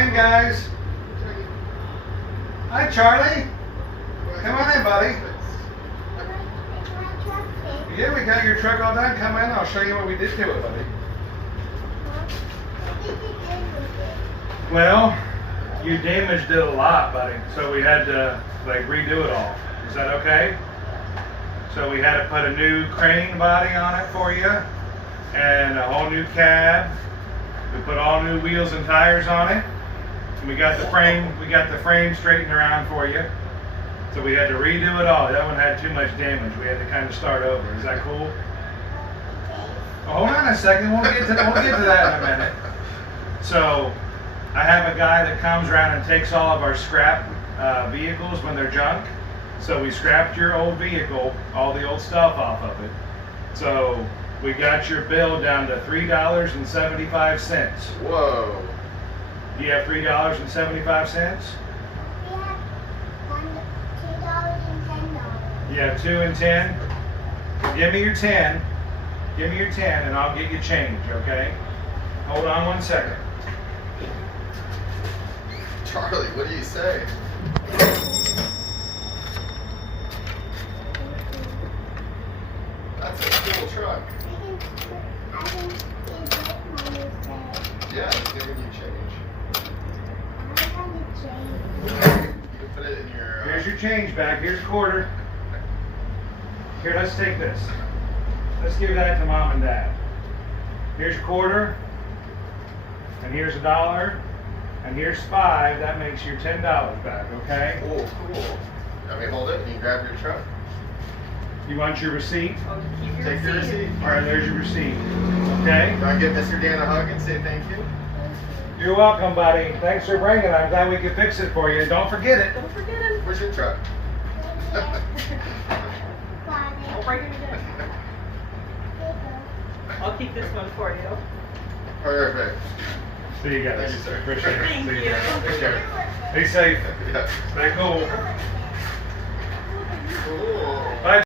in, guys. Hi, Charlie. Come on in, buddy. Yeah, we got your truck all done. Come in. I'll show you what we did to it, buddy. Well, you damaged it a lot, buddy. So we had to like redo it all. Is that okay? So we had to put a new crane body on it for you, and a whole new cab. We put all new wheels and tires on it. And we got the frame straightened around for you. So we had to redo it all. That one had too much damage. We had to kind of start over. Is that cool? Well, hold on a second. We'll get to that in a minute. So I have a guy that comes around and takes all of our scrap vehicles when they're junk. So we scrapped your old vehicle, all the old stuff off of it. So we got your bill down to $3.75. Whoa. Do you have $3.75? You have $2 and $10? Give me your 10. Give me your 10 and I'll get you change, okay? Hold on 1 second. Charlie, what do you say? That's a cool truck. Yeah, it's giving you change. You can put it in your... Here's your change back. Here's a quarter. Here, let's take this. Let's give that to mom and dad. Here's a quarter. And here's $1. And here's $5. That makes your $10 back, okay? Oh, cool. Let me hold it and you grab your truck. You want your receipt? Take your receipt. All right, there's your receipt. Okay? Do I give Mr. Dan a hug and say thank you? You're welcome, buddy. Thanks for bringing it. I'm glad we could fix it for you. Don't forget it. Don't forget it. Where's your truck? Don't break it again. I'll keep this one for you. Perfect. See you guys. Thank you, sir. Appreciate it. Thank See you. guys. Take care. Be safe. Yeah. Stay cool. Cool. Bye.